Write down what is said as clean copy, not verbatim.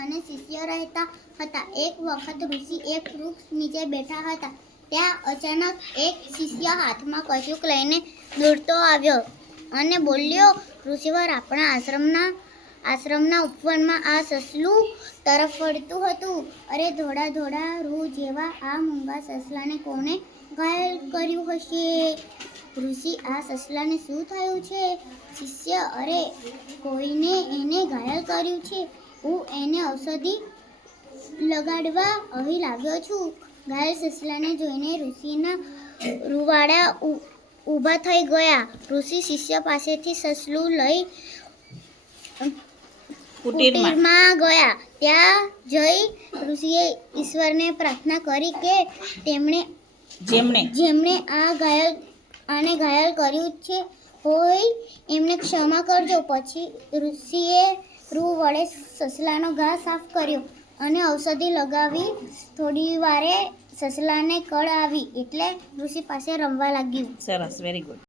અને શિષ્ય રહેતા હતા. એક વખત ઋષિ એક વૃક્ષ નીચે બેઠા હતા. ત્યાં અચાનક એક શિષ્ય હાથમાં કશુંક લઈને દોડતો આવ્યો અને બોલ્યો, ઋષિવર, આપણા આશ્રમના ઉપવનમાં આ સસલું તરફ વળતું હતું. અરે ધોળા ધોળા રૂ જેવા આ મૂંગા સસલાને કોણે ઘાયલ કર્યું હશે? ઋષિ, આ સસલાને શું થયું છે? શિષ્ય, અરે કોઈને એને ઘાયલ કર્યું છે. હું એને ઔષધિ લગાડવા અહીં લાવ્યો છું. ઘાયલ સસલાને જોઈને ઋષિના રૂવાડા ઊભા થઈ ગયા. ઋષિ શિષ્ય પાસેથી સસલું લઈ કુટીરમાં ગયા. ત્યાં જઈ ઋષિએ ઈશ્વરને પ્રાર્થના કરી કે જેમણે આને ઘાયલ કર્યું છે હોય એમને ક્ષમા કરજો. પછી ઋષિએ રૂ વડે સસલાનો ઘા સાફ કર્યો અને ઔષધિ લગાવી. થોડી વારે સસલાને કળ આવી એટલે ઋષિ પાસે રમવા લાગ્યું. સરસ, વેરી ગુડ.